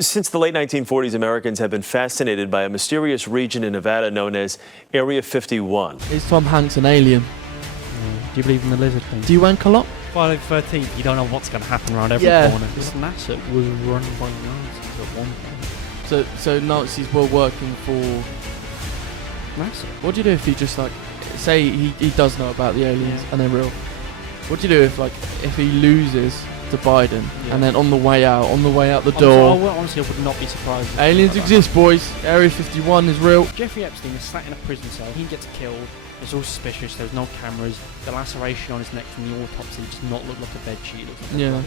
Since the late 1940s, Americans have been fascinated by a mysterious region in Nevada known as Area 51. Is Tom Hanks an alien? Do you believe in the lizard thing? Do you wank a lot? Friday the 13th, you don't know what's going to happen around every corner. This NASA was run by Nazis at one point. So Nazis were working for NASA? What do you do if you just say he does know about the aliens and they're real? What do you do if he loses to Biden and then on the way out the door? Honestly, I would not be surprised. Aliens exist, boys. Area 51 is real. Jeffrey Epstein is sat in a prison cell. He gets killed. It's all suspicious. There's no cameras. The laceration on his neck from the autopsy does not look like a bed sheet.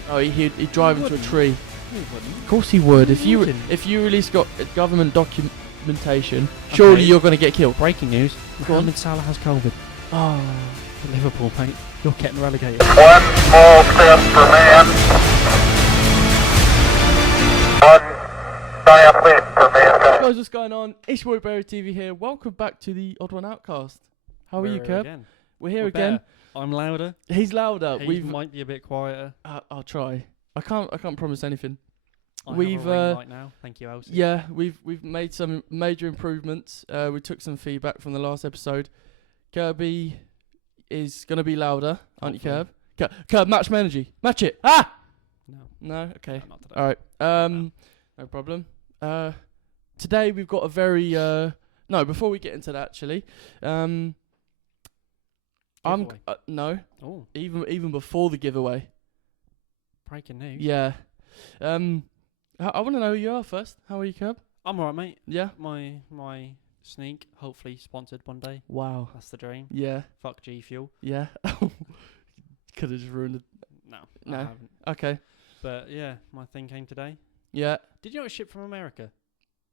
Oh, he'd drive into a tree. He wouldn't. Of course he would. If you release government documentation, surely you're going to get killed. Breaking news: Mohamed Salah has COVID. Oh, Liverpool, mate, you're getting relegated. One small step for man. One giant leap for mankind. guys, what's going on? It's your boy BayRayTV here. Welcome back to the OddOneOutCast. How are you, Kev? We're here again. Better. I'm louder. He's louder. He might be a bit quieter. I'll try. I can't promise anything. I have a ring light now. Thank you, Elsie. Yeah, we've made some major improvements. We took some feedback from the last episode. Kirby is gonna be louder, aren't you, Kerb? Kerb, match my energy. Match it. Ah! No? Okay. No, not today. Alright. No problem. Today we've got a very no, before we get into that actually. No. Oh, Even before the giveaway. breaking news. Yeah. I want to know who you are first. How are you, Kerb? I'm alright, mate. Yeah. My sneak, hopefully sponsored one day. Wow. That's the dream. Yeah. Fuck G Fuel. Yeah. Could have just ruined it. No. No. I haven't. Okay. But yeah, my thing came today. Yeah. Did you know it shipped from America?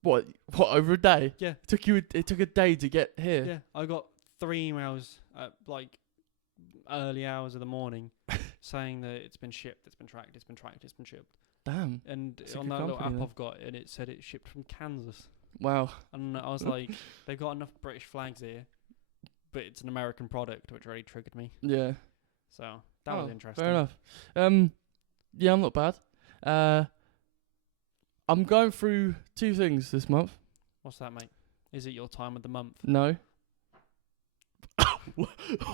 What over a day? Yeah. It took a day to get here. Yeah. I got 3 emails at early hours of the morning saying that it's been shipped, it's been tracked, it's been shipped. Damn. And It's a on good that little company app then. I've got, and it said it shipped from Kansas. Wow. And I was like, they've got enough British flags here, but it's an American product, which really triggered me. Yeah. So that was interesting. Fair enough. Yeah, I'm not bad. I'm going through 2 things this month. What's that, mate? Is it your time of the month? No.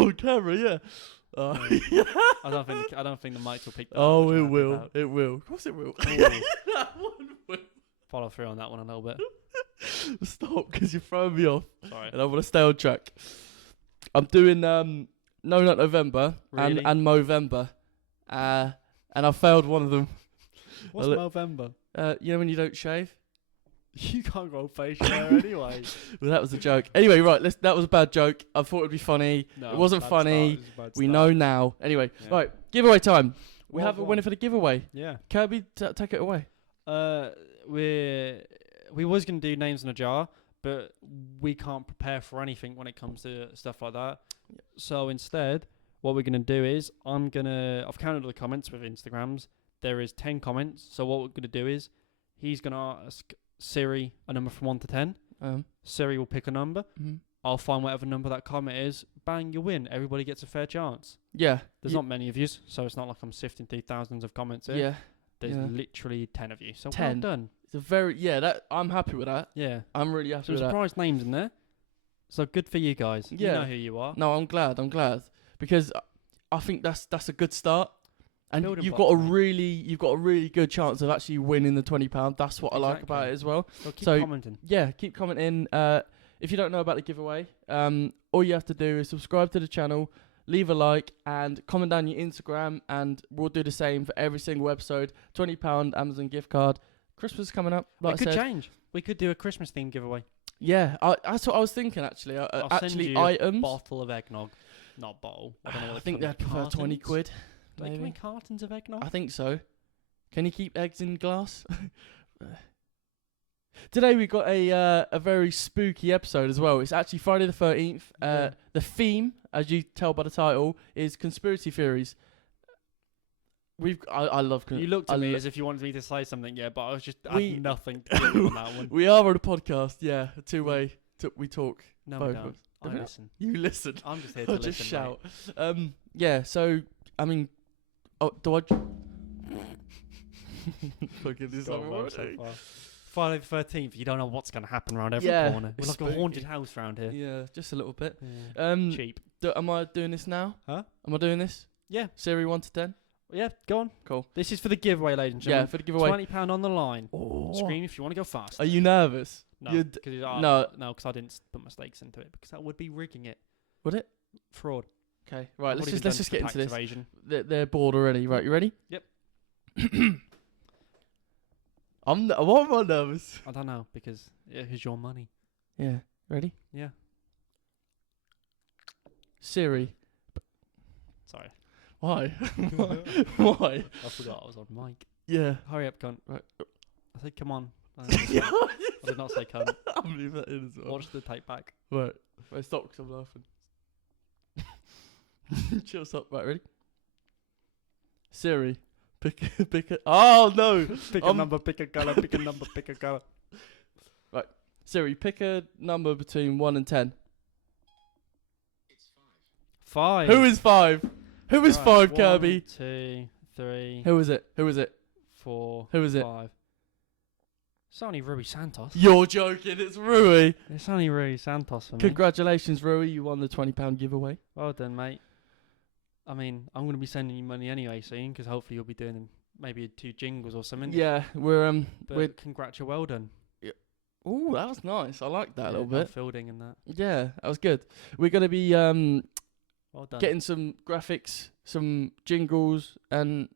On camera, yeah. I don't think the mics will pick that up. Oh, which it I'm happy will. about. It will. Of course it will. That one will. Follow through on that one a little bit. Stop, because you're throwing me off. Sorry. And I want to stay on track. I'm doing No Nut November Really? and Movember. And I failed one of them. What's November? You know when you don't shave? You can't grow facial hair anyway. Well, that was a joke. Anyway, right, that was a bad joke. I thought it'd be funny. No, it wasn't bad funny. start. It was a bad We start. know now. Anyway, Yeah. right, giveaway time. We What have a one? winner for the giveaway. Yeah. Kirby, take it away. We was gonna do names in a jar, but we can't prepare for anything when it comes to stuff like that. Yeah. So instead, what we're gonna do is I've counted the comments with Instagrams. There is 10 comments. So what we're gonna do is he's gonna ask Siri a number from 1 to 10. Siri will pick a number. Mhm. I'll find whatever number that comment is. Bang, you win. Everybody gets a fair chance. Yeah. There's not many of you, so it's not like I'm sifting through thousands of comments here. Yeah. There's yeah. literally 10 of you. So 10. well done. It's a very that I'm happy with that. Yeah. I'm really happy Some with that. surprise names in there. So good for you guys. Yeah. You know who you are. No, I'm glad because I think that's a good start. And Building you've got a blocks, mate. really good chance of actually winning the £20. That's what I like about it as well. So keep So- commenting. Yeah, keep commenting. If you don't know about the giveaway, all you have to do is subscribe to the channel, leave a like, and comment down your Instagram, and we'll do the same for every single episode. £20 Amazon gift card. Christmas is coming up, like We I could said. change. We could do a Christmas themed giveaway. Yeah, that's what I was thinking actually. I'll send Actually, you items. a bottle of eggnog. Not bottle. I don't know what I they think call they'd them. prefer 20 Cartons? quid. Do they come in Maybe. cartons of eggnog? I think so. Can you keep eggs in glass? Today we got a very spooky episode as well. It's actually Friday the 13th. Yeah. The theme, as you tell by the title, is conspiracy theories. I love. You looked at me as if you wanted me to say something, but I was just I had nothing to do on that one. We are on a podcast, yeah, a two-way. We talk. No, both we of don't. us. I Do we? listen. You listen. I'm just here to I'll listen. just shout. Yeah. So I mean, do I? Fucking this Got summer well so already. far. Friday the 13th, you don't know what's going to happen around every Yeah, corner. We're it's like a haunted spooky. house around here. Yeah, just a little bit. Yeah. Um, Cheap. am I doing this now? Huh? Am I doing this? Yeah. Siri 1 to 10? Yeah, go on. Cool. This is for the giveaway, ladies and Yeah, gentlemen. for the giveaway. £20 on the line. Oh. Scream if you want to go fast. Are you nervous? No, You'd- because no. because I didn't put my stakes into it because that would be rigging it. Would it? Fraud. Okay. Right. I've Let's already just been get done into for this. tax evasion. They're bored already. Right. You ready? Yep. Why am I nervous? I don't know because it's your money. Yeah. Ready? Yeah. Siri. Sorry, Why? Why? I forgot I was on mic. Yeah. Hurry up, cunt. Right. I said, come on. I did not say cunt. I'll leave that in as well. Watch the tape back. Right. Right. Stop, 'cause I'm laughing. Chill. Stop. Right. Ready? Siri. Pick a. Oh no. Pick a number, pick a colour, pick a number, pick a colour. Siri, pick a number between 1 and 10. 5. Who is 5? Who is 5, Kirby? 1, 2, 3, Who is it? Who is it? 4, Who is it? 5. It's only Rui Santos. You're joking. It's Rui. It's only Rui Santos for me. Congratulations, Rui. You won the £20 giveaway. Well done, mate. I mean, I'm going to be sending you money anyway soon because hopefully you'll be doing maybe 2 jingles or something. Yeah, we're But congrats, well done. Ooh, that was nice. I like that a little no bit. Fielding and that. Yeah, that was good. We're gonna be Well done. getting some graphics, some jingles, and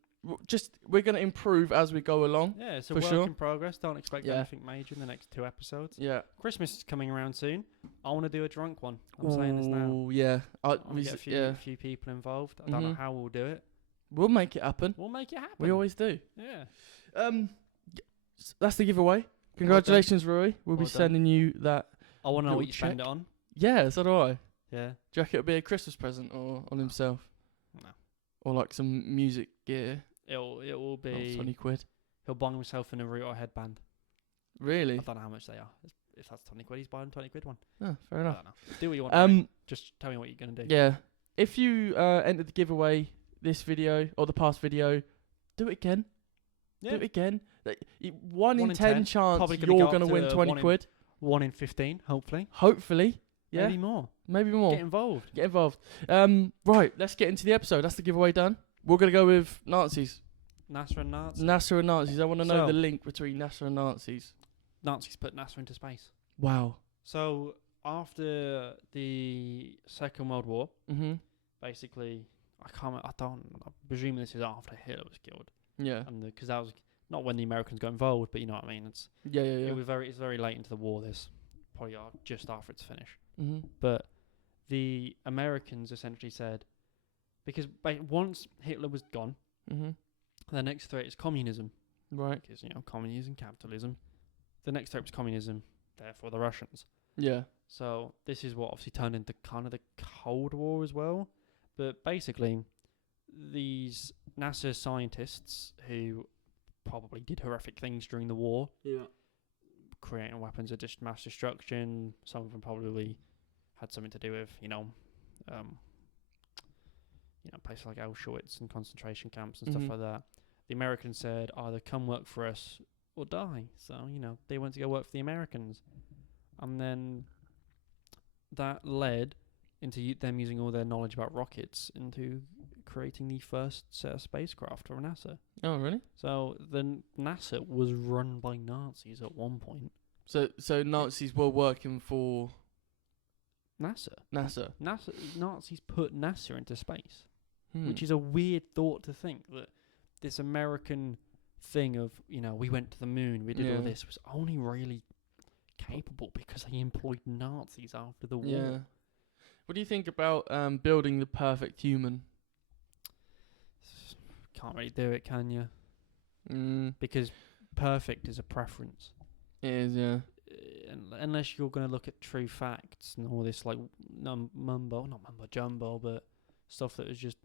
we're gonna improve as we go along. Yeah, it's a for work sure. in progress. Don't expect Yeah. anything major in the next 2 episodes. Yeah. Christmas is coming around soon. I want to do a drunk one. I'm saying this now. Ooh, yeah. I want to get a few people involved. I don't know Mhm. how we'll do it. We'll make it happen. We'll make it happen. We always do. Yeah. That's the giveaway. Congratulations, Rui. We'll be Well done. sending you that. I want to know Little what you spend check. it on. Yeah, so do I. Yeah. Do you reckon it'll be a Christmas present or on himself? No. Or like some music gear? It will Oh, be. 20 quid. He'll bong himself in a Naruto headband. Really? I don't know how much they are. If that's 20 quid, he's buying 20 quid one. Oh, fair I enough. don't know. Do what you want. Mate. Um, Just tell me what you're gonna do. yeah. If you entered the giveaway this video or the past video, do it again. Yeah. Do it again. 1 in 10 chance Probably you're go up going to to win 20 1 in quid. 1 in 15, hopefully. Hopefully. Yeah. Maybe more. Maybe more. Get involved. Get involved. Right, let's get into the episode. That's the giveaway done. We're going to go with Nazis. NASA and Nazis. NASA and Nazis. I want to know So- the link between NASA and Nazis. Nazis put NASA into space. Wow. So after the Second World War, Mm-hmm. basically, I'm presuming this is after Hitler was killed, Yeah. and because that was not when the Americans got involved, but you know what I mean. It's Yeah. it's very late into the war. This probably just after it's finished. Mm-hmm. But the Americans essentially said, because once Hitler was gone, Mm-hmm. the next threat is communism. Right. Because communism, capitalism. The next threat was communism. Therefore, the Russians. Yeah. So this is what obviously turned into kind of the Cold War as well. But basically, these NASA scientists who probably did horrific things during the war, Yeah. creating weapons of mass destruction. Some of them probably had something to do with, places like Auschwitz and concentration camps and Mhm. stuff like that. The Americans said, either come work for us or die. So, they went to go work for the Americans. And then that led into them using all their knowledge about rockets into creating the first set of spacecraft for NASA. Oh, really? So the NASA was run by Nazis at one point. So Nazis were working for NASA. Nazis put NASA into space, which is a weird thought to think that this American thing of, we went to the moon, we did all Yeah. this, was only really capable because they employed Nazis after the war. Yeah. What do you think about building the perfect human? Can't really do it, can you? Mm, Because perfect is a preference. it is, yeah. Unless you're going to look at true facts and all this like not mumbo jumbo, but stuff that is just,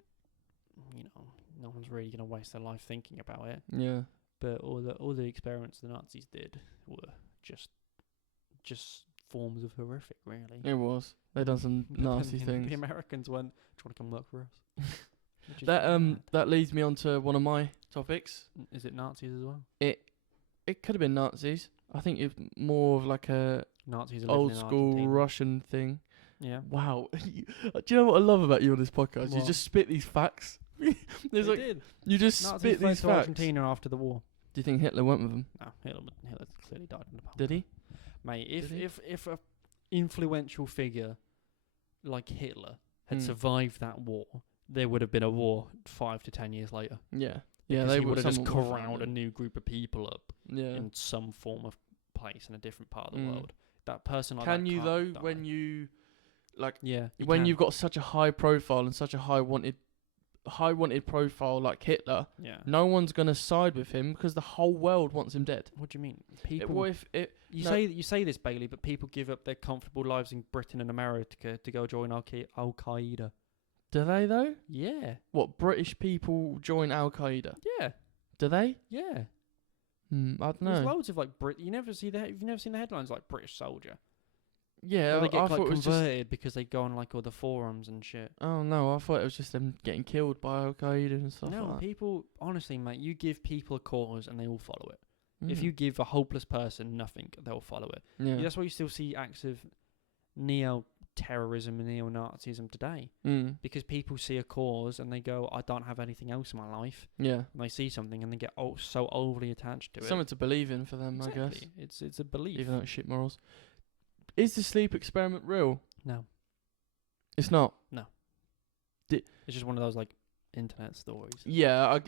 no one's really going to waste their life thinking about it. Yeah. But all the experiments the Nazis did were just forms of horrific, really. It was. They done some But then nasty the things. Americans went, "Do you want to come work for us?" Which is That mad. that leads me on to one of my topics. Is it Nazis as well? It could have been Nazis. I think it's more of like a Nazis are living old in school Argentina. Russian thing. Yeah. Wow. Do you know what I love about you on this podcast? You What? just spit these facts. There's They like did. you just Nazis spit fled these to facts. Argentina after the war. Do you think Hitler went with them? No, Hitler clearly died in the past. Did he? Mate, Did he? if a influential figure like Hitler had Hmm. survived that war, there would have been a war 5 to 10 years later. Yeah. Because they he would have just someone would've corralled found a him. new group of people up Yeah. in some form of place in a different part of the Mm. world. That person like Can that you can't though die. when you like Yeah, you when can. you've got such a high profile and such a high wanted profile like Hitler, Yeah. no one's gonna side with him because the whole world wants him dead. What do you mean? It, People what if it? you no. say this, Bailey, but people give up their comfortable lives in Britain and America to go join Al Qaeda. Do they though? Yeah. What British people join Al Qaeda? Yeah. Do they? Yeah. I don't There's know. loads of like you've never seen the headlines like British soldier. Yeah, Where they I get thought like it was just. converted because they go on like all the forums and shit. Oh no, I thought it was just them getting killed by Al Qaeda and stuff No, like that. people honestly, mate, you give people a cause and they will follow it. If Mm. you give a hopeless person nothing, they'll follow it. yeah. That's why you still see acts of neo-terrorism and neo-Nazism today. Because people see a cause and they go, I don't have anything else in my life. Yeah. And they see something and they get so overly attached to it. Something to believe in for them, I guess. Exactly. It's a belief. Even though it's shit morals. Is the sleep experiment real? No. It's not. It's just one of those like internet stories. Yeah,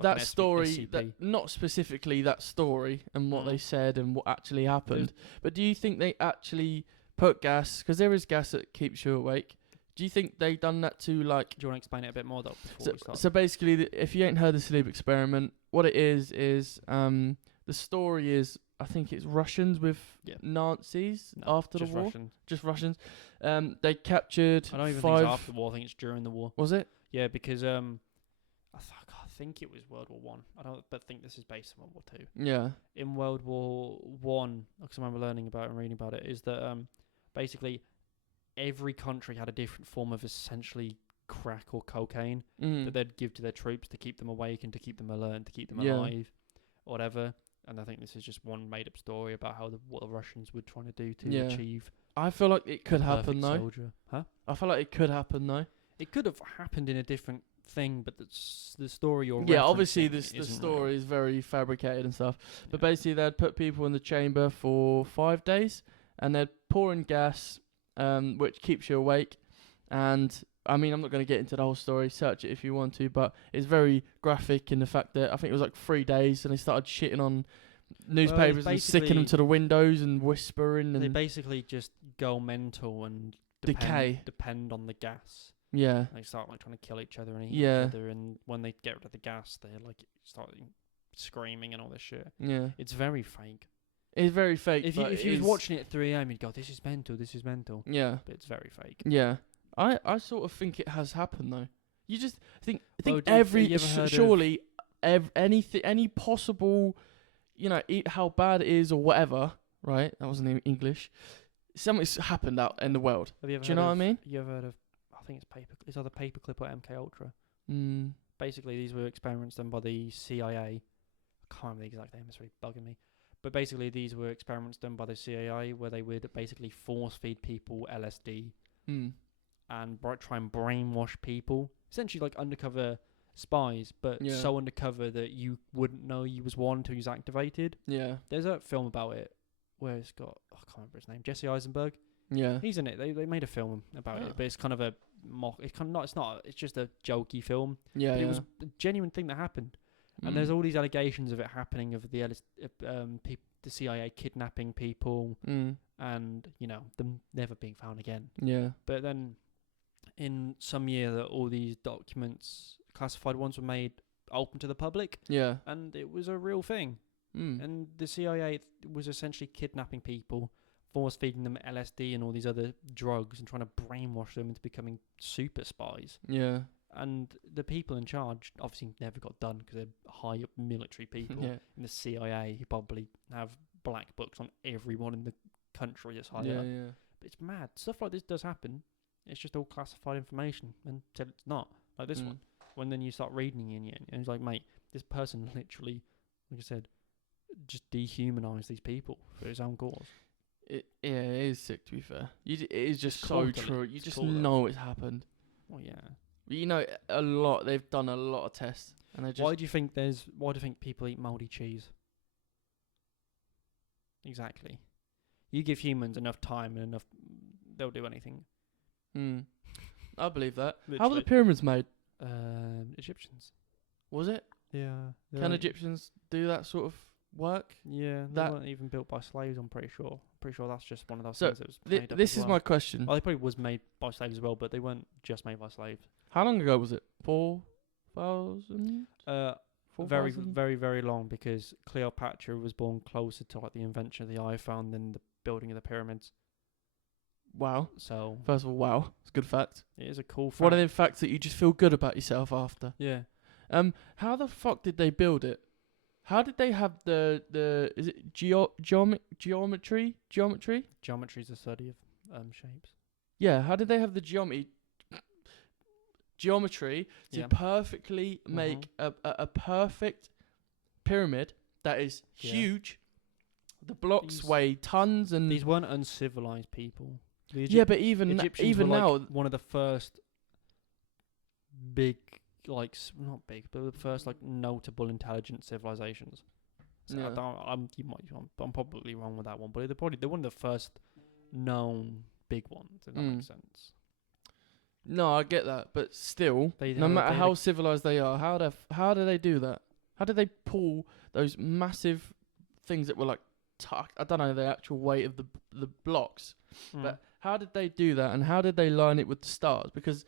that an story, SCP. not specifically that story and what they said and what actually happened, but do you think they actually put gas, because there is gas that keeps you awake, do you think they done that to like... Do you want to explain it a bit more though before we start? So basically, if you ain't heard the sleep experiment, what it is the story is, I think it's Russians with Nazis No, after the just war. Russians. Just Russians. They captured I don't even 5... think it's after the war. I think it's during the war. Was it? Yeah, because I think it was World War One. I don't, but think this is based on World War Two. Yeah. In World War One, because I remember learning about it and reading about it, is that basically every country had a different form of essentially crack or cocaine that they'd give to their troops to keep them awake and to keep them alert and to keep them alive, or whatever. And I think this is just one made-up story about how what the Russians were trying to do to achieve. I feel like it could a happen perfect though. soldier. Huh? I feel like it could happen though. It could have happened in a different thing, but the story you're Yeah, obviously referencing the isn't story real. is very fabricated and stuff. But Yeah. basically, they'd put people in the chamber for 5 days, and they'd pour in gas, which keeps you awake. And I mean, I'm not going to get into the whole story. Search it if you want to, but it's very graphic in the fact that I think it was like 3 days, and they started shitting on newspapers and sticking them basically- to the windows and whispering They and basically just go mental and Decay. depend on the gas. yeah, They start like trying to kill each other and eat Yeah. each other, and when they get rid of the gas, they like start screaming and all this shit. yeah. It's very fake. It's very fake. If you but if it you was is- watching it at 3 a.m., you'd go, "This is mental. This is mental." yeah. But it's very fake. Yeah, I sort of think it has happened though. You just think Well, have you ever heard of- surely any possible, how bad it is or whatever. Right, that wasn't in English. Something's happened out in the world. Have you ever Do you heard know what I of- mean? You ever heard of? I think it's either Paperclip or MK Ultra. Mm. Basically, these were experiments done by the CIA. I can't remember the exact name. It's really bugging me. But basically, these were experiments done by the CIA where they would basically force feed people LSD Mm. and try and brainwash people. Essentially, like undercover spies, but Yeah. so undercover that you wouldn't know you was one until he was activated. Yeah. There's a film about it where it's got I can't remember his name. Jesse Eisenberg. Yeah. He's in it. They made a film about Ah. it, but it's kind of a mock. It's kind of not. It's not. It's just a jokey film. Yeah. But yeah. it was a genuine thing that happened. And Mm. there's all these allegations of it happening, of the the CIA kidnapping people, Mm. and them never being found again. Yeah. But then, in some year, that all these documents, classified ones, were made open to the public, Yeah. and it was a real thing. Mm. And the CIA was essentially kidnapping people, force feeding them LSD and all these other drugs, and trying to brainwash them into becoming super spies. Yeah. And the people in charge obviously never got done because they're high up military people. Yeah. In the CIA, who probably have black books on everyone in the country that's high Yeah. up. Yeah. But it's mad. Stuff like this does happen. It's just all classified information until it's not. Like this Mm. one. when then you start reading in it, and it's like, mate, this person literally, like I said, just dehumanized these people for his own cause. It is sick, to be fair. It is just It's so cool, though. true. You It's just cool, though. know it's happened. Well, yeah. You know, they've done a lot of tests. And they just... Why do you think people eat mouldy cheese? Exactly. You give humans enough time and enough, they'll do anything. I believe that. How were Literally. the pyramids made? Egyptians. Was it? Yeah. Can Egyptians do that sort of work? Yeah, they that- weren't even built by slaves, I'm pretty sure. Pretty sure that's just one of those So, things that was made up This as is well. my question. Oh, they probably was made by slaves as well, but they weren't just made by slaves. How long ago was it? 4,000? Very, 4,000? very, very long, because Cleopatra was born closer to like the invention of the iPhone than the building of the pyramids. Wow. So First of all, wow. It's a good fact. it is a cool fact. One of them facts that you just feel good about yourself after. Yeah. How the fuck did they build it? How did they have the is it geometry? Geometry is the study of shapes. Yeah, how did they have the geometry to Yeah. perfectly make a perfect pyramid that is Yeah. huge? The blocks These- weigh tons and These weren't uncivilized people. The yeah, but even Egyptians even were now, like one of the first big, like not big, but the first like notable intelligent civilizations. So Yeah. I'm probably wrong with that one, but they're one of the first known big ones. If that makes sense. no, I get that, but still, They no have- matter they how have- civilized they are, how do they do that? How did they pull those massive things that were like I don't know the actual weight of the blocks, but how did they do that, and how did they line it with the stars? Because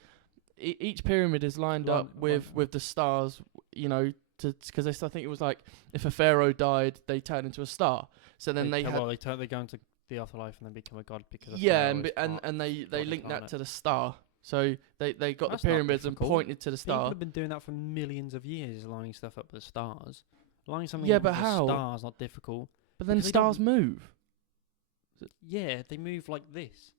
each pyramid is lined up with the stars, you know, because I think it was like if a pharaoh died, they turned into a star. So then they go into the afterlife and then become a god because of and they God link that incarnate. to the star. So they got That's the not pyramids and difficult. pointed to the People star. have been doing that for millions of years, lining stuff up with the stars. Lining something Yeah, up but with how? the stars not difficult. But then because they stars don't- move. Yeah, they move like this.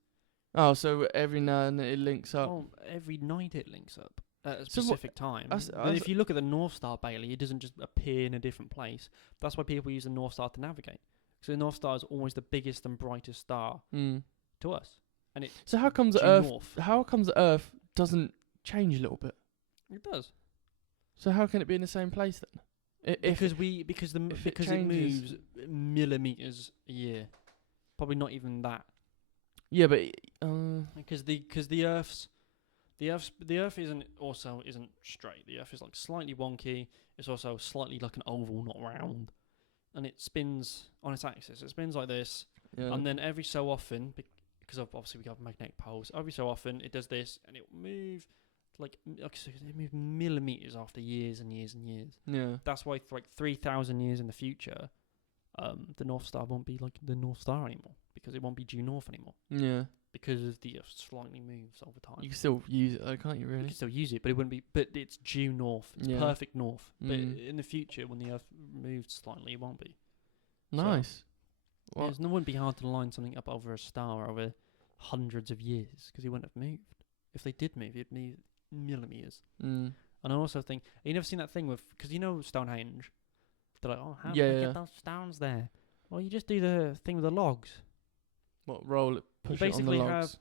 Oh, so every now and then it links up. Well, every night it links up at a So what- specific time. that's- But that's- if you look at the North Star, Bailey, it doesn't just appear in a different place. That's why people use the North Star to navigate. So the North Star is always the biggest and brightest star to us. And it So how comes the due Earth? north. How comes the Earth doesn't change a little bit? It does. So how can it be in the same place then? Because if it changes- moves millimeters a year. Probably not even that. yeah, but Because the Earth isn't straight. The Earth is like slightly wonky. It's also slightly like an oval, not round, and it spins on its axis. It spins like this, yeah. and then every so often, because obviously we got magnetic poles, every so often it does this, and it will move like I said, it moves millimeters after years and years and years. yeah. That's why for like 3,000 years in the future, the North Star won't be like the North Star anymore, because it won't be due north anymore. Yeah. Because of the Earth slightly moves over time. You can still use it though, can't you? You Really? can still use it, but it wouldn't be. But it's due north. It's Yeah. perfect north. But Mm. in the future, when the Earth moves slightly, it won't be. Nice. Yeah, What? it wouldn't be hard to line something up over a star over hundreds of years, because it wouldn't have moved. If they did move, it'd move millimeters. Mm. And I also think you never seen that thing with, because you know Stonehenge. They're like, oh, how Yeah, did they yeah. get those stones there? Well, you just do the thing with the logs. What? Roll it. Push You it on the basically logs. have.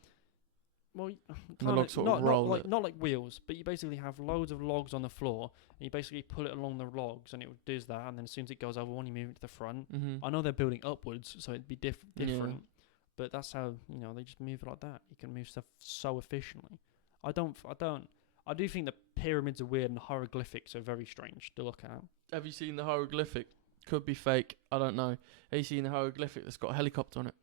Well, the logs sort of roll it. not like wheels, but you basically have loads of logs on the floor, and you basically pull it along the logs, and it does that, and then as soon as it goes over one, you move it to the front. Mm-hmm. I know they're building upwards, so it'd be different, Yeah. but that's how they just move it like that. You can move stuff so efficiently. I do think the pyramids are weird and hieroglyphics are very strange to look at. Have you seen the hieroglyphic? Could be fake. I don't know. Have you seen the hieroglyphic that's got a helicopter on it?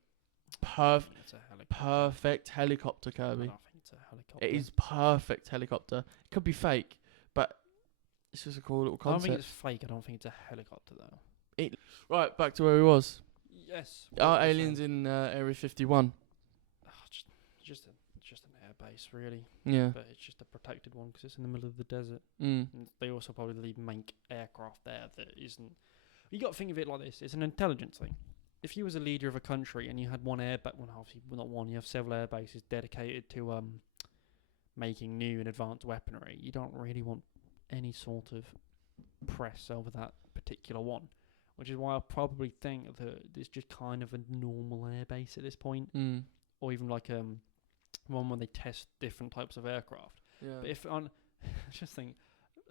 It's a helicopter. Perfect helicopter, I Kirby. don't think it's a helicopter. It is perfect helicopter. It could be fake, but it's just a cool little I don't think concept. it's fake. I don't think it's a helicopter though. Right, back to where he was. Yes. Are aliens in Area 51? Just an air base, really. Yeah. But it's just a protected one because it's in the middle of the desert. Mm. And they also probably make aircraft there that isn't. You got to think of it like this: it's an intelligence thing. If you was a leader of a country and you had one obviously not one, you have several air bases dedicated to making new and advanced weaponry. You don't really want any sort of press over that particular one, which is why I probably think that it's just kind of a normal airbase at this point, or even like one where they test different types of aircraft. Yeah. But if on, I just think,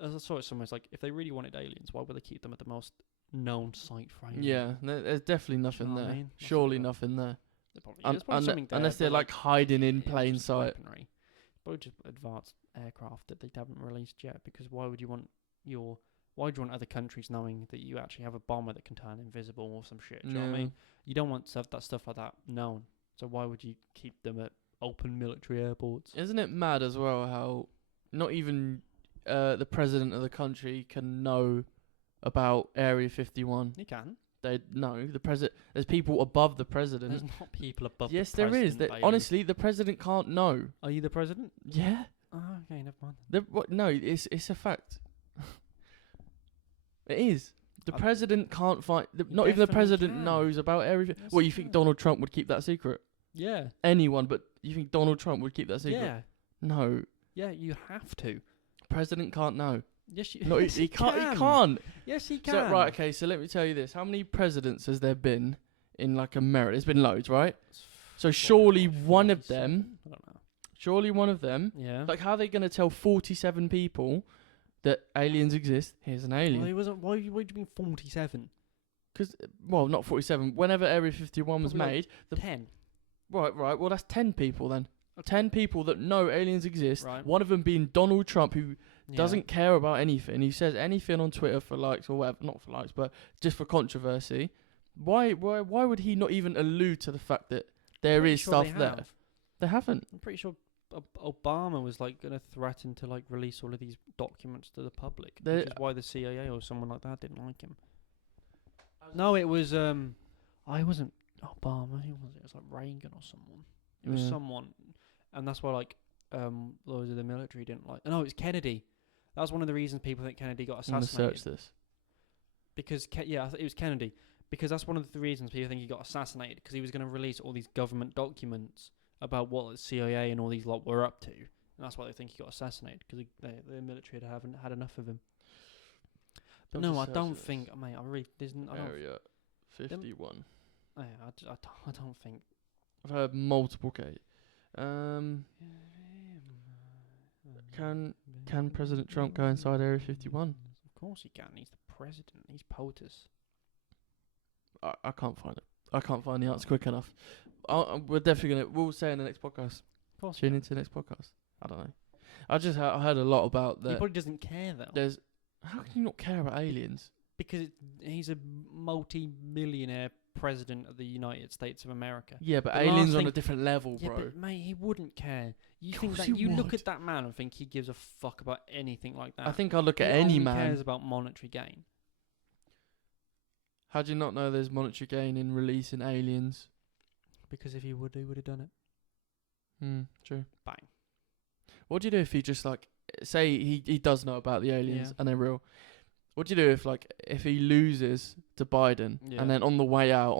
as I saw it somewhere, it's like if they really wanted aliens, why would they keep them at the most known site for aliens? Yeah, there's definitely nothing know what I there. mean? That's Surely what- nothing there. There's probably something there, Unless they're but, like hiding in it was plain just sight. weaponry. Probably just advanced aircraft that they haven't released yet. Because why would you want other countries knowing that you actually have a bomber that can turn invisible or some shit? Do you know what I mean? You don't want that stuff like that known. So why would you keep them at open military airports? Isn't it mad as well how not even the president of the country can know about Area 51? You can. They know the president. There's people above the president. There's not people above. Yes, the there is. president, baby. Honestly, the president can't know. Are you the president? Yeah. Oh, okay, never mind. No, it's a fact. It is. The I- president can't find. You Not even the definitely president can. knows about Area. Yes, Well, he you think can. Donald Trump would keep that secret? Yeah. Anyone, but you think Donald Trump would keep that secret? Yeah. No, Yeah, you have to. president can't know. Yes, you. No, yes, he can't. He can't. Yes, he can. So, right, okay, so let me tell you this. How many presidents has there been in like America? There's been loads, right? So surely one of them, I don't know. surely one of them, Yeah. like how are they going to tell 47 people that aliens exist? Here's an Well, alien. he wasn't. Why do you mean 47? Because, well, not 47. Whenever Area 51 was Probably made, like 10. right, well, that's 10 people then. 10 people that know aliens exist. Right. One of them being Donald Trump, who Yeah. doesn't care about anything. He says anything on Twitter for likes or whatever, not for likes, but just for controversy. Why would he not even allude to the fact that there Pretty is sure they stuff there? have. They haven't. I'm pretty sure Obama was like going to threaten to like release all of these documents to the public, They- which is why the CIA or someone like that didn't like him. No, it was I wasn't Obama. Who was it? It was like Reagan or someone. It was Yeah. someone, and that's why like loads of the military didn't like. No, it was Kennedy. That was one of the reasons people think Kennedy got I'm gonna assassinated. search this. Because it was Kennedy. Because that's one of the reasons people think he got assassinated. Because he was going to release all these government documents about what the CIA and all these lot were up to, and that's why they think he got assassinated. Because the military haven't had enough of him. But I'm no, just I don't searching think. Mate, I really I don't. Area 51. Yeah, I don't think. I've heard multiple cases. Can President Trump go inside Area 51? Of course he can. He's the president. He's POTUS. I can't find it. I can't find the answer quick enough. We're definitely we'll say in the next podcast. Of course. Tune into the next podcast. I don't know. I just I heard a lot about He that. probably doesn't care though. There's how can you not care about aliens? Because he's a multi-millionaire president of the United States of America. Yeah, but The aliens last on thing- a different level, Yeah, bro. but mate, he wouldn't care. You Of think course that he you look would. at that man and think he gives a fuck about anything like that? I think I'll look he at any only man. cares about monetary gain. How do you not know there's monetary gain in releasing aliens? Because if he would have done it. True. Bang. What do you do if he just like say he does know about the aliens Yeah. and they're real? What do you do if he loses to Biden Yeah. and then on the way out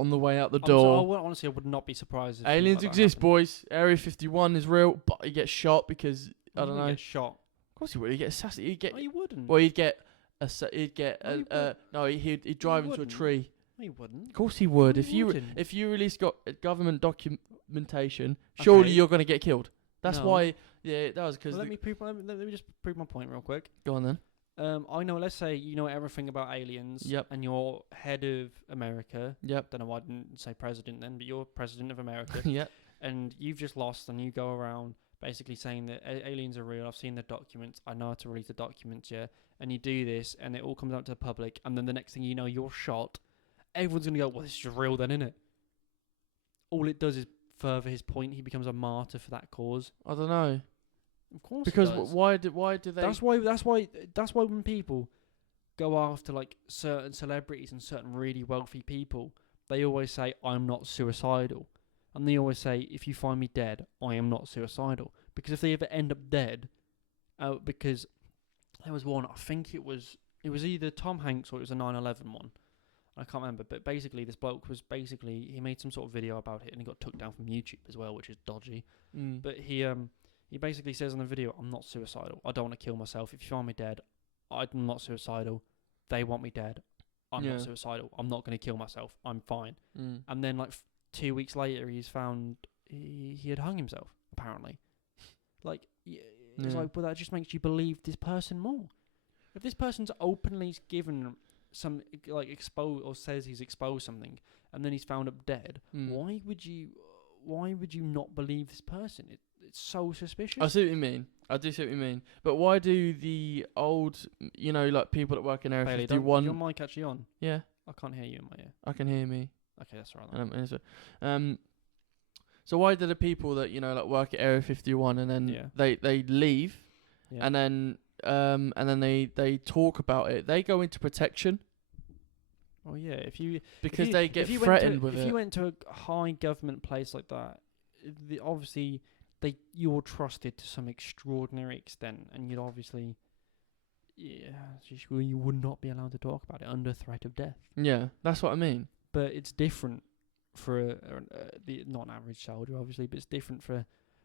the I door, would, honestly, I would not be surprised if aliens something like that exist, happened. boys. Area 51 is real, but he gets shot because I He don't would know. Get shot. Of course he would. He'd get assassinated. He'd get. No, he wouldn't. Well, he'd get No, he wouldn't. no. He'd drive into a wouldn't. tree. No, he wouldn't. Of course he would. No, If he you wouldn't. if you release government documentation, surely Okay. you're gonna get killed. That's No. why. Yeah, that was because. Well, let me just prove my point real quick. Go on then. I know. Let's say you know everything about aliens. Yep. And you're head of America. Yep. Don't know why I didn't say president then, but you're president of America. Yep. And you've just lost, and you go around basically saying that aliens are real. I've seen the documents. I know how to release the documents. Yeah. And you do this, and it all comes out to the public, and then the next thing you know, you're shot. Everyone's gonna go, "Well, this is just real, then, isn't it?" All it does is further his point. He becomes a martyr for that cause. I don't know. Of course, Because it does. why do they? That's why when people go after like certain celebrities and certain really wealthy people, they always say, "I'm not suicidal," and they always say, "If you find me dead, I am not suicidal." Because if they ever end up dead, because there was one, I think it was either Tom Hanks or it was a 9/11 one. I can't remember, but basically this bloke was he made some sort of video about it and he got took down from YouTube as well, which is dodgy. But he basically says in the video, "I'm not suicidal. I don't want to kill myself. If you find me dead, I'm not suicidal. They want me dead. I'm not suicidal. I'm not going to kill myself. I'm fine. And then, like, 2 weeks later, he's found he had hung himself, apparently. Like, it's like, but that just makes you believe this person more. If this person's openly given some, like, expose or says he's exposed something, and then he's found up dead, why would you not believe this person? It's so suspicious. I see what you mean. I do see what you mean. But why do the old, like people that work in Area Bailey, 51... Is your mic actually on? Yeah. I can't hear you in my ear. I can hear me. Okay, that's all right. So why do the people that, like work at Area 51 and then they leave and then they talk about it, they go into protection? Oh yeah, because they get threatened with it. If you went to a high government place like that, obviously you're trusted to some extraordinary extent, and you'd obviously, you would not be allowed to talk about it under threat of death. Yeah, that's what I mean. But it's different for not an average soldier, obviously, but it's different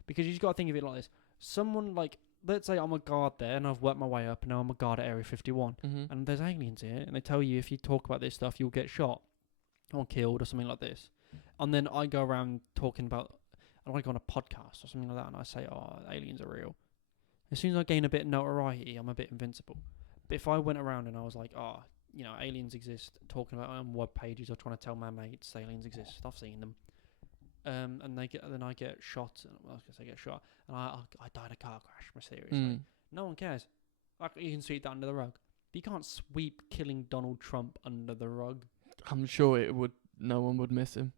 because you've got to think of it like this. Someone like, let's say I'm a guard there and I've worked my way up and now I'm a guard at Area 51 and there's aliens here and they tell you if you talk about this stuff you'll get shot or killed or something like this. And then I go around talking about, and I go on a podcast or something like that and I say, oh, aliens are real. As soon as I gain a bit of notoriety, I'm a bit invincible. But if I went around and I was like, oh, aliens exist, talking about it on web pages or trying to tell my mates aliens exist, I've seen them. And then I get shot. Well, I was gonna say get shot, and I died in a car crash mysteriously. No one cares. You can sweep that under the rug, but you can't sweep killing Donald Trump under the rug. I'm sure it would. No one would miss him.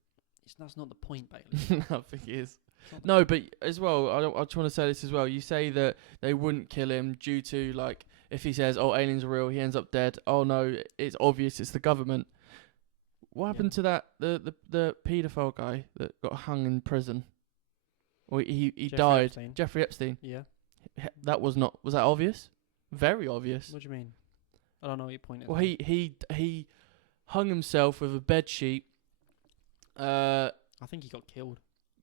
That's not the point, Bailey. I think it is. No, but as well, I just want to say this as well. You say that they wouldn't kill him due to, like, if he says, "Oh, aliens are real," he ends up dead. Oh no, it's obvious. It's the government. What happened to that the paedophile guy that got hung in prison? Or he died. Epstein. Jeffrey Epstein. Yeah. That was that obvious? Very obvious. What do you mean? I don't know what your point is. Well, he hung himself with a bed sheet. I think he got killed.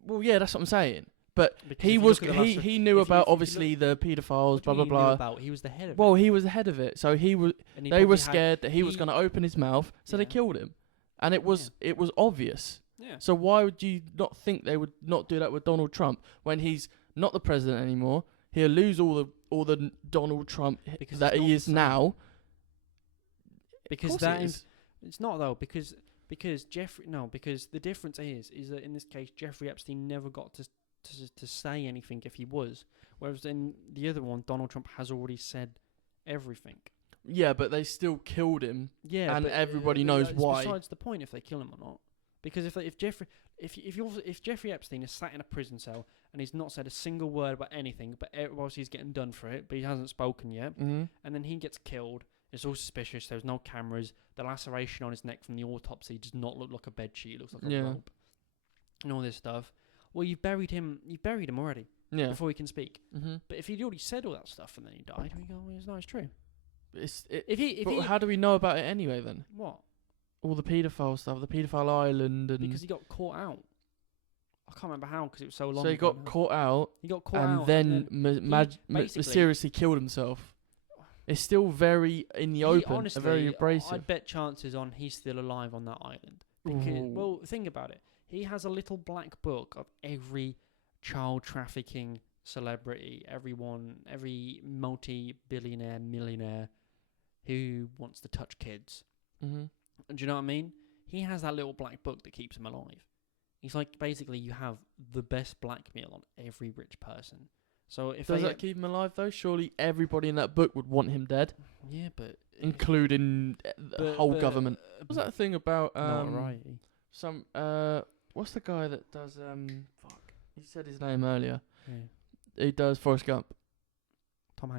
Well, yeah, that's what I'm saying. But because he knew about obviously the paedophiles, blah blah blah. He was the head of it. Well, he was the head of it, so they were scared that he was going to open his mouth, so they killed him. And it was obvious. Yeah. So why would you not think they would not do that with Donald Trump when he's not the president anymore? He'll lose all the Donald Trump that he is now. Because that is, it's not though, because the difference is that in this case Jeffrey Epstein never got to say anything if he was, whereas in the other one Donald Trump has already said everything. Yeah, but they still killed him. Yeah, and everybody knows why. Besides the point if they kill him or not, because if Jeffrey Epstein is sat in a prison cell and he's not said a single word about anything, but whilst he's getting done for it, but he hasn't spoken yet, and then he gets killed, it's all suspicious. There's no cameras. The laceration on his neck from the autopsy does not look like a bed sheet. It looks like a rope, and all this stuff. Well, you've buried him already. Yeah. Before he can speak. But if he'd already said all that stuff and then he died, we go, well, it's not true. How do we know about it anyway then? What? All the paedophile stuff, the paedophile island, and because he got caught out. I can't remember how because it was so long. So he got caught out. He got caught out, and then mysteriously killed himself. It's still very in the open, honestly, very abrasive. I'd bet chances on he's still alive on that island. Because, well, think about it. He has a little black book of every child trafficking celebrity, every multi-billionaire, millionaire who wants to touch kids. Do you know what I mean? He has that little black book that keeps him alive. He's like, basically, you have the best blackmail on every rich person. So if does that keep him alive though? Surely everybody in that book would want him dead. Yeah, but including the whole government. What's that thing about notoriety? Some what's the guy that does you said his name earlier. Yeah. He does Forrest Gump. Tom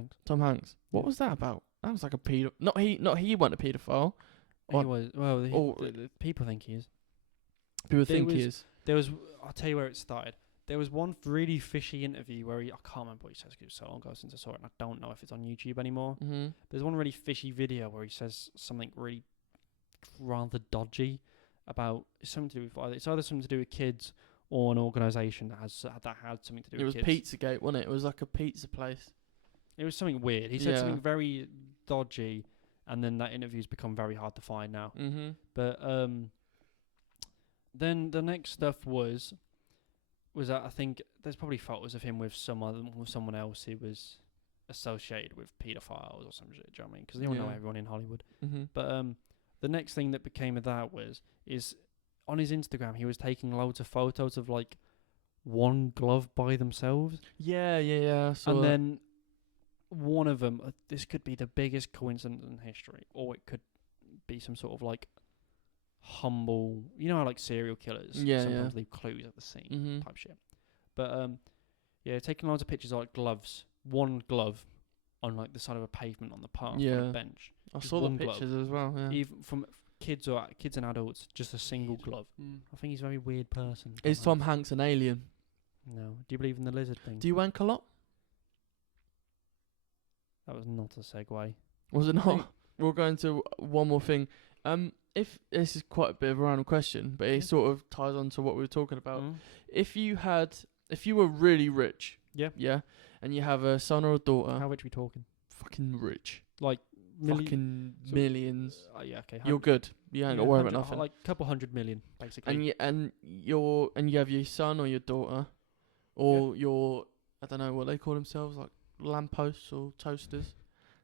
Hanks. What was that about? That was like a pedo. Not he wasn't a pedophile. He was. Well, people think he is. People think he is. There was. I'll tell you where it started. There was one really fishy interview where I can't remember what he says because it was so long ago since I saw it, and I don't know if it's on YouTube anymore. There's one really fishy video where he says something really rather dodgy about something to do with it's either something to do with kids or an organisation that had something to do with kids. It was Pizzagate, wasn't it? It was like a pizza place. It was something weird. He said something very dodgy, and then that interview's become very hard to find now. Mm-hmm. But then the next stuff was that I think there's probably photos of him with someone else who was associated with paedophiles or some shit. Do you know what I mean? Because they all know everyone in Hollywood. Mm-hmm. But the next thing that became of that is on his Instagram he was taking loads of photos of like one glove by themselves. Yeah. I saw And that. then one of them, this could be the biggest coincidence in history, or it could be some sort of like humble, you know how like serial killers sometimes leave clues at the scene type shit. But taking loads of pictures of like gloves, one glove on like the side of a pavement on the park on a bench. I just saw the one glove. pictures as well. Yeah. Even from kids and adults, just a single glove. I think he's a very weird person. Is Tom Hanks an alien? No. Do you believe in the lizard thing? Do you wank a lot? That was not a segue. Was it not? We'll go into one more thing. If this is quite a bit of a random question, but it sort of ties on to what we were talking about. If you were really rich, and you have a son or a daughter, How rich are we talking? fucking rich, Like fucking millions, yeah, okay. you're good. You ain't got to worry about 100 nothing. Like a couple 100 million, basically. And you have your son or your daughter, or your, I don't know what they call themselves, like lampposts or toasters.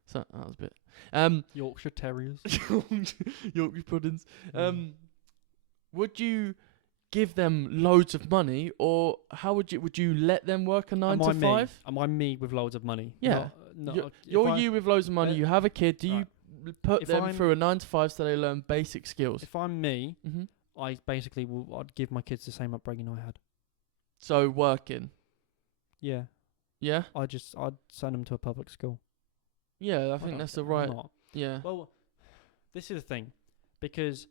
So that was a bit. Yorkshire Terriers. Yorkshire puddings. Would you give them loads of money, or how would you let them work a 9 to 5? Am I me with loads of money? Yeah. No, You're you with loads of money. You have a kid. Do you put If them I'm- through a 9 to 5 so they learn basic skills? If I'm me, Mm-hmm. I basically I'd give my kids the same upbringing I had. So working. Yeah. Yeah. I'd send them to a public school. Yeah, I think that's the right. Not. Yeah. Well, this is the thing, because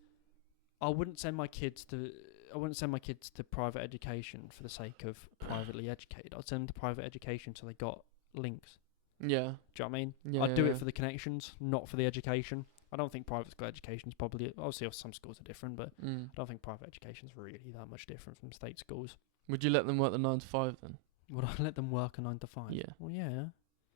I wouldn't send my kids to private education for the sake of privately educated. I'd send them to private education so they got links. Yeah. Do you know what I mean? Yeah. I'd do it for the connections, not for the education. I don't think private school education is probably, obviously some schools are different, but I don't think private education is really that much different from state schools. Would you let them work the 9 to 5 then? Would I let them work a 9 to 5? Yeah. Well, yeah.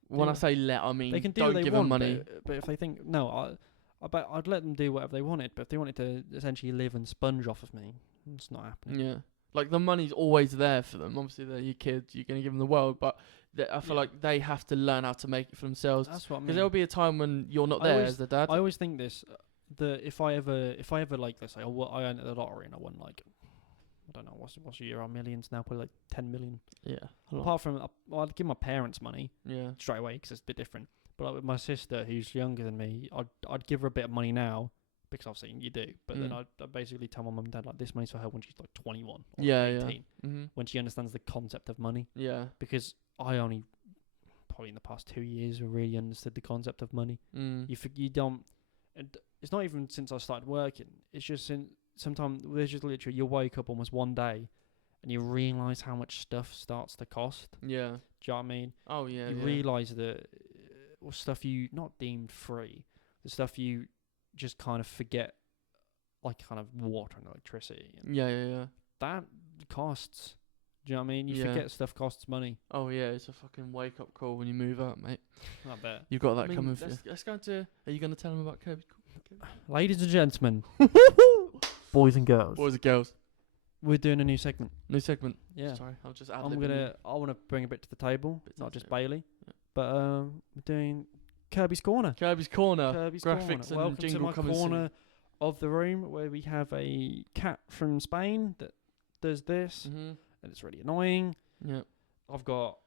When I Yeah. say let, I mean They can do don't what they give want, them money. but if they think no, I bet I'd let them do whatever they wanted. But if they wanted to essentially live and sponge off of me, it's not happening. Yeah. Like the money's always there for them. Obviously, they're your kids. You're gonna give them the world, but I feel like they have to learn how to make it for themselves. That's what I mean. Because there'll be a time when you're not I there always- as the dad. I always think this: that if I ever like, let's say, I entered the lottery and I won like, I don't know, what's your year on millions now? Probably like 10 million. Yeah. A lot. Apart from, I'd give my parents money Yeah. straight away because it's a bit different. But like with my sister, who's younger than me, I'd give her a bit of money now because obviously you do. But then I'd basically tell my mum and dad like this money's for her when she's like 21 or Yeah. 18, Mm-hmm. when she understands the concept of money. Yeah. Because I only probably in the past 2 years really understood the concept of money. You don't. And it's not even since I started working. It's just sometimes there's just literally you wake up almost one day and you realise how much stuff starts to cost. Yeah. Do you know what I mean? Oh yeah. You yeah. realise that stuff you not deemed free, the stuff you just kind of forget, like kind of water and electricity. And Yeah. that costs. Do you know what I mean? You Yeah. forget stuff costs money. Oh yeah. It's a fucking wake up call when you move out, mate. I bet. You've got that I mean, coming for you. let's go into. Are you gonna tell them about Kirby? Ladies and gentlemen, boys and girls, Boys and girls. we're doing a new segment. New segment. Yeah. Sorry, I'll just add. I want to bring a bit to the table, Bit to not the just table. Bailey, Yeah. but we're doing Kirby's Corner. Kirby's Corner. Kirby's graphics Corner. and Welcome jingle to my coming soon. corner of the room where we have a cat from Spain that does this, and it's really annoying. Yeah. I've got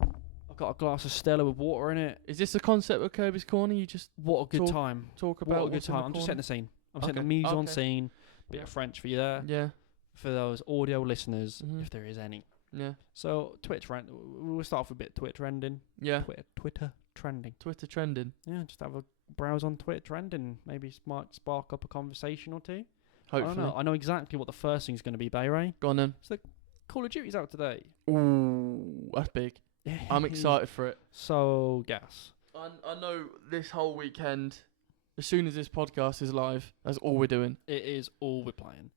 a glass of Stella with water in it. Is this the concept of Kirby's Corner? You just What a good Talk time! talk What about a good what's in time! the I'm just corner? setting the scene. I'm setting Okay. the mise en Okay. scene. Bit Yeah. of French for you there. Yeah. For those audio listeners, Mhm. if there is any. Yeah. So we'll start off with a bit of Twitter trending. Yeah. Twitter trending. Twitter trending. Yeah, just have a browse on Twitter trending. Maybe might spark up a conversation or two. I don't Hopefully. know. I know exactly what the first thing's going to be, BayRay. Go on then. Call of Duty's out today. Ooh, that's big. I'm excited for it. So gas. I know this whole weekend, as soon as this podcast is live, that's all we're doing. It is all we're playing.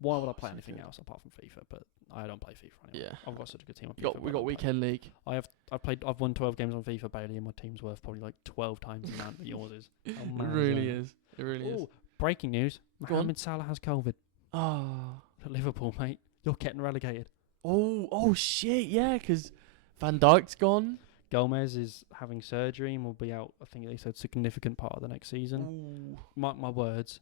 Why would I play anything else apart from FIFA? But I don't play FIFA anymore. Yeah. I've got such a good team on FIFA. We got but I don't play. weekend league. I've won 12 games on FIFA, Bailey, and my team's worth probably like 12 times the amount that yours is. It really is. It really is. Breaking news. Go on. Mohamed Salah has COVID. Oh. At Liverpool, mate. You're getting relegated. Oh shit, yeah, because Van Dijk's gone. Gomez is having surgery and will be out, I think they said, significant part of the next season. Ooh. Mark my words,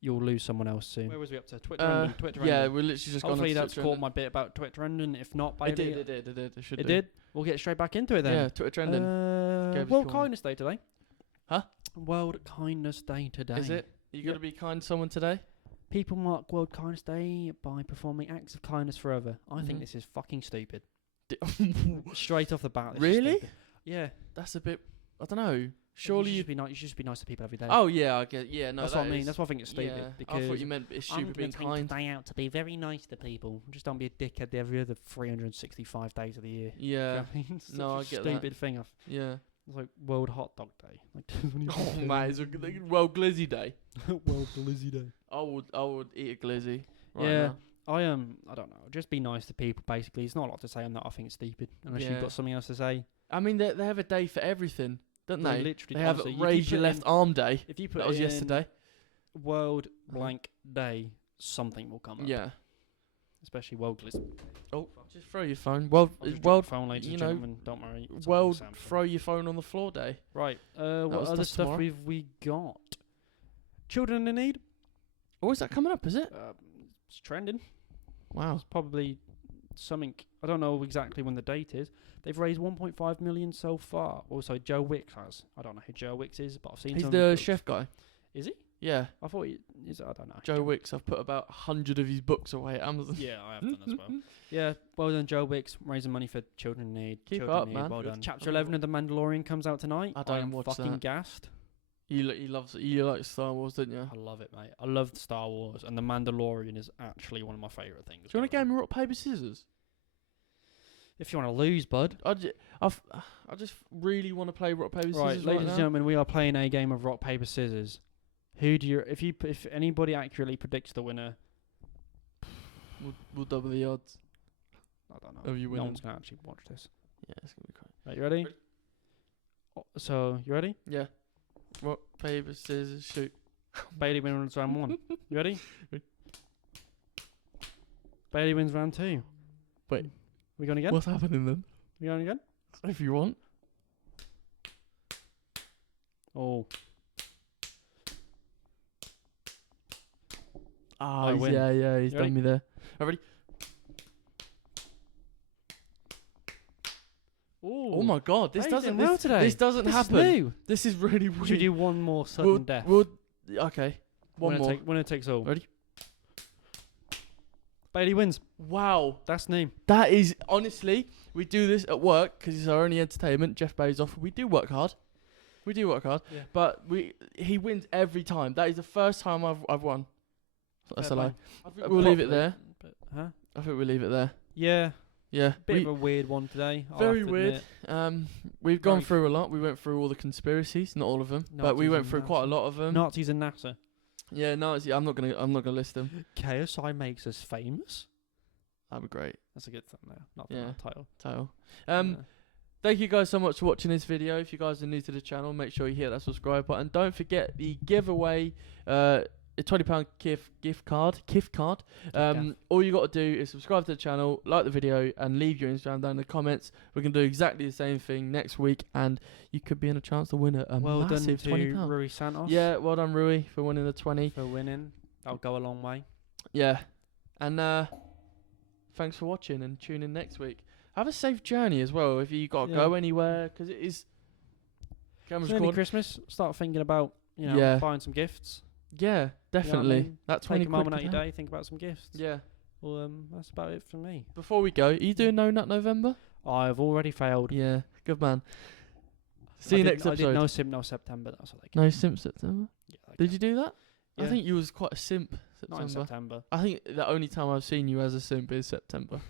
you'll lose someone else soon. Where was we up to? Twitter ending. Yeah, we're literally just Hopefully gone on that's caught my bit about Twitter ending. If not, Bailey, It did. It did? We'll get straight back into it then. Yeah, Twitter trending. World Kindness Day today. Huh? World Kindness Day today. Is it? Are you going to be kind to someone today? People mark World Kindness Day by performing acts of kindness forever. I think this is fucking stupid. Straight off the bat. Really? Yeah. That's a bit, I don't know. Surely you should be nice. You should just be nice to people every day. Oh yeah, I get. Yeah, no, that's what I mean. That's why I think it's stupid. Yeah, because I thought you meant it's stupid being kind. Day out to be very nice to people. Just don't be a dickhead every other 365 days of the year. Yeah. You know what I mean? It's No, I such a get that. stupid thing. Yeah. It's like World Hot Dog Day. Like, Oh man, it's a World Glizzy Day. World Glizzy Day. I would eat a glizzy. Right Yeah. now. I don't know. Just be nice to people. Basically, it's not a lot to say on that. I think it's stupid. Unless Yeah. you've got something else to say. I mean, they have a day for everything, don't They they? literally They have honestly, you Raise keep Your it Left Arm Day. If you put That was in yesterday. World Blank Day, something will come up. Yeah. Especially World Glizzy. Oh, just throw your phone. I'll just drop World, the phone, ladies you and know, gentlemen. Don't worry. It's on World Samsung. Throw Your Phone on the Floor Day. Right. What was other that's stuff tomorrow. we got? Children in Need. Oh, is that coming up? Is it? It's trending. Wow. It's probably something. I don't know exactly when the date is. They've raised 1.5 million so far. Also, Joe Wicks has. I don't know who Joe Wicks is, but I've seen. He's some the of his books. chef guy. Is he? Yeah. I thought he is. I don't know. Joe Wicks. I've put about 100 of his books away at Amazon. Yeah, I have done as well. Yeah, well done, Joe Wicks, raising money for Children in Need. Keep Children up, in Need, man. Well Good. done. Chapter 11 of The Mandalorian comes out tonight. I don't am watch fucking that. gassed. You like Star Wars, don't you? I love it, mate. I love Star Wars, and The Mandalorian is actually one of my favourite things. Do you want a game of rock, paper, scissors? If you want to lose, bud. I just really want to play rock, paper, Right, scissors ladies right and now. gentlemen, we are playing a game of rock, paper, scissors. Who do you... If anybody accurately predicts the winner... We'll double the odds. I don't know. Of you No winning. one's going to actually watch this. Yeah, it's gonna be great. Right, you ready? So, you ready? Yeah. Rock, paper, scissors, shoot. Bailey wins round 1. You ready? Bailey wins round 2. Wait. We going again? What's happening then? We going again? If you want. Oh. Ah, I he's- win. yeah, he's You ready? done me there. Ready? Ooh. Oh my god, this Hey, doesn't doing well this, today. this doesn't This is happen. new. This is really weird. Should we do one more sudden death? Okay. One Winner more. winner takes all. Ready? Bailey wins. Wow. That's new. That is, honestly, we do this at work because it's our only entertainment. Jeff Bezos. We do work hard. Yeah. But he wins every time. That is the first time I've won. That's a Fair lie. play. I think we'll leave it there. But, huh? I think we'll leave it there. Yeah. Yeah. Bit of a weird one today. I'll Very have to weird. admit. We've gone Very through a lot. We went through all the conspiracies, not all of them, but we Nazis went and through quite a NASA. lot of them. Nazis and NASA. Yeah, no, I'm not gonna list them. KSI makes us famous. That'd be great. That's a good thing there. Not Yeah. the title. Title. Yeah. Thank you guys so much for watching this video. If you guys are new to the channel, make sure you hit that subscribe button. Don't forget the giveaway, a £20 gift card. All you got to do is subscribe to the channel, like the video, and leave your Instagram down in the comments. We're going to do exactly the same thing next week, and you could be in a chance to win a Well done massive to £20. Rui Santos. Yeah, well done, Rui, for winning the 20. For winning. That'll go a long way. Yeah. And thanks for watching, and tune in next week. Have a safe journey as well if you got to go anywhere, because it is... Camera's It's nearly recording. Christmas. Start thinking about, Yeah. buying some gifts. Yeah, definitely. mean? That 20 Take a moment quid out your could help. day, think about some gifts. Yeah. Well, that's about it for me. Before we go, are you doing No Nut November? I've already failed. Yeah, good man. See you next I episode. did no Sim, no September. That's what they No Simp September? Yeah, Did you do that? Yeah. I think you was quite a simp Not in September. September. I think the only time I've seen you as a simp is September.